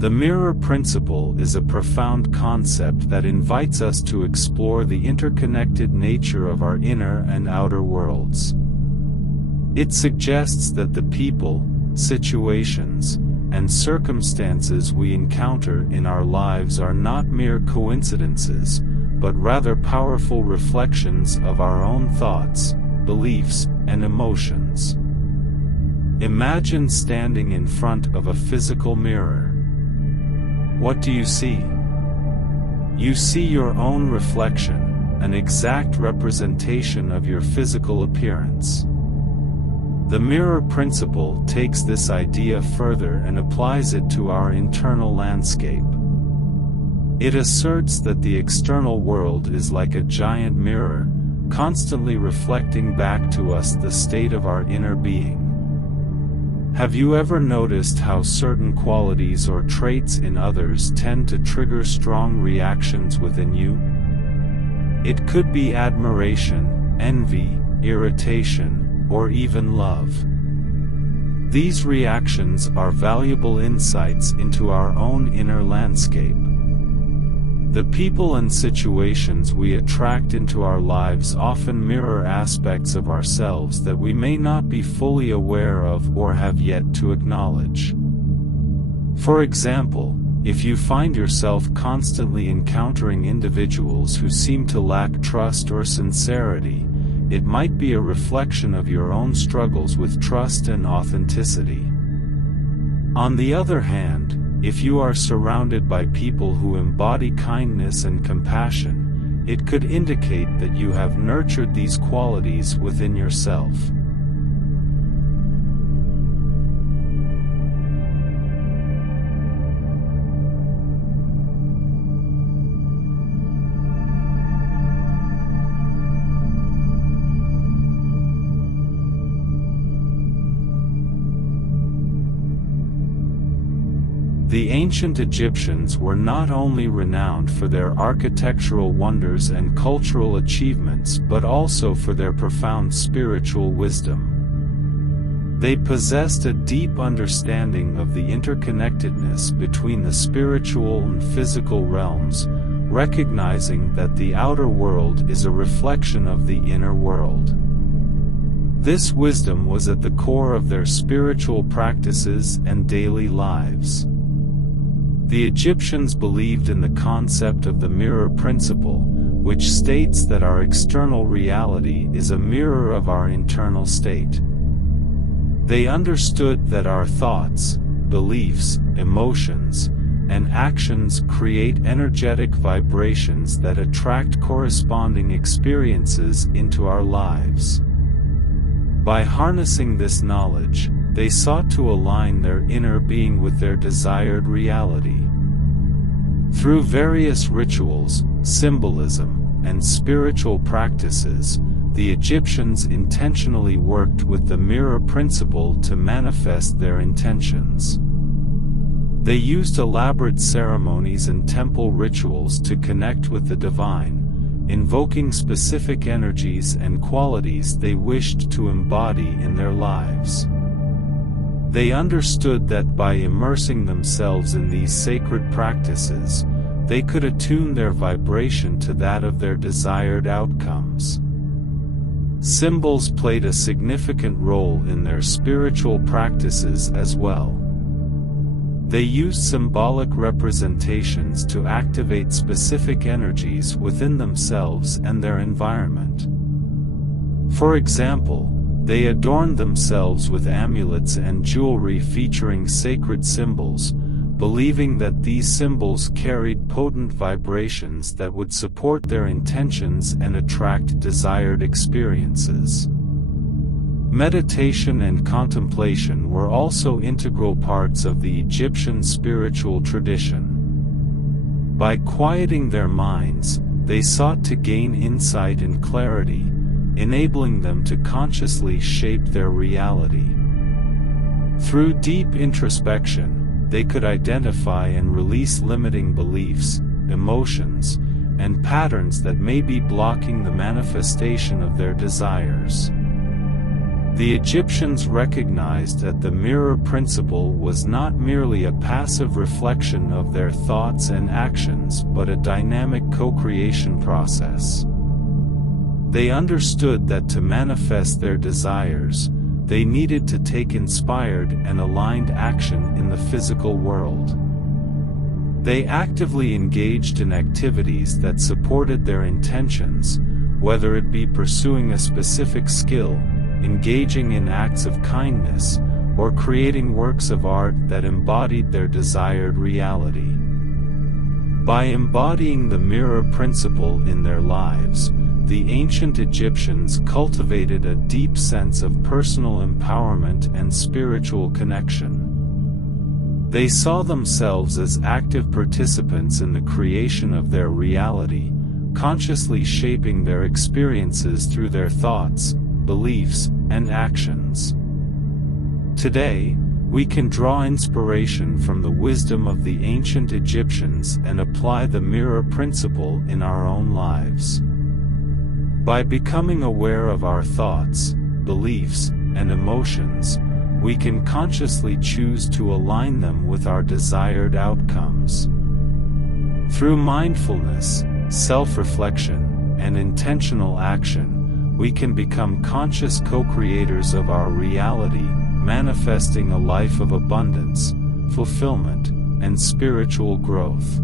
The mirror principle is a profound concept that invites us to explore the interconnected nature of our inner and outer worlds. It suggests that the people, situations, and circumstances we encounter in our lives are not mere coincidences, but rather powerful reflections of our own thoughts, beliefs, and emotions. Imagine standing in front of a physical mirror. What do you see? You see your own reflection, an exact representation of your physical appearance. The mirror principle takes this idea further and applies it to our internal landscape. It asserts that the external world is like a giant mirror, constantly reflecting back to us the state of our inner being. Have you ever noticed how certain qualities or traits in others tend to trigger strong reactions within you? It could be admiration, envy, irritation, or even love. These reactions are valuable insights into our own inner landscape. The people and situations we attract into our lives often mirror aspects of ourselves that we may not be fully aware of or have yet to acknowledge. For example, if you find yourself constantly encountering individuals who seem to lack trust or sincerity, it might be a reflection of your own struggles with trust and authenticity. On the other hand, if you are surrounded by people who embody kindness and compassion, it could indicate that you have nurtured these qualities within yourself. The ancient Egyptians were not only renowned for their architectural wonders and cultural achievements but also for their profound spiritual wisdom. They possessed a deep understanding of the interconnectedness between the spiritual and physical realms, recognizing that the outer world is a reflection of the inner world. This wisdom was at the core of their spiritual practices and daily lives. The Egyptians believed in the concept of the mirror principle, which states that our external reality is a mirror of our internal state. They understood that our thoughts, beliefs, emotions, and actions create energetic vibrations that attract corresponding experiences into our lives. By harnessing this knowledge, they sought to align their inner being with their desired reality. Through various rituals, symbolism, and spiritual practices, the Egyptians intentionally worked with the mirror principle to manifest their intentions. They used elaborate ceremonies and temple rituals to connect with the divine, invoking specific energies and qualities they wished to embody in their lives. They understood that by immersing themselves in these sacred practices, they could attune their vibration to that of their desired outcomes. Symbols played a significant role in their spiritual practices as well. They used symbolic representations to activate specific energies within themselves and their environment. For example, they adorned themselves with amulets and jewelry featuring sacred symbols, believing that these symbols carried potent vibrations that would support their intentions and attract desired experiences. Meditation and contemplation were also integral parts of the Egyptian spiritual tradition. By quieting their minds, they sought to gain insight and clarity, enabling them to consciously shape their reality. Through deep introspection, they could identify and release limiting beliefs, emotions, and patterns that may be blocking the manifestation of their desires. The Egyptians recognized that the mirror principle was not merely a passive reflection of their thoughts and actions but a dynamic co-creation process. They understood that to manifest their desires, they needed to take inspired and aligned action in the physical world. They actively engaged in activities that supported their intentions, whether it be pursuing a specific skill, engaging in acts of kindness, or creating works of art that embodied their desired reality. By embodying the mirror principle in their lives, the ancient Egyptians cultivated a deep sense of personal empowerment and spiritual connection. They saw themselves as active participants in the creation of their reality, consciously shaping their experiences through their thoughts, beliefs, and actions. Today, we can draw inspiration from the wisdom of the ancient Egyptians and apply the mirror principle in our own lives. By becoming aware of our thoughts, beliefs, and emotions, we can consciously choose to align them with our desired outcomes. Through mindfulness, self-reflection, and intentional action, we can become conscious co-creators of our reality, manifesting a life of abundance, fulfillment, and spiritual growth.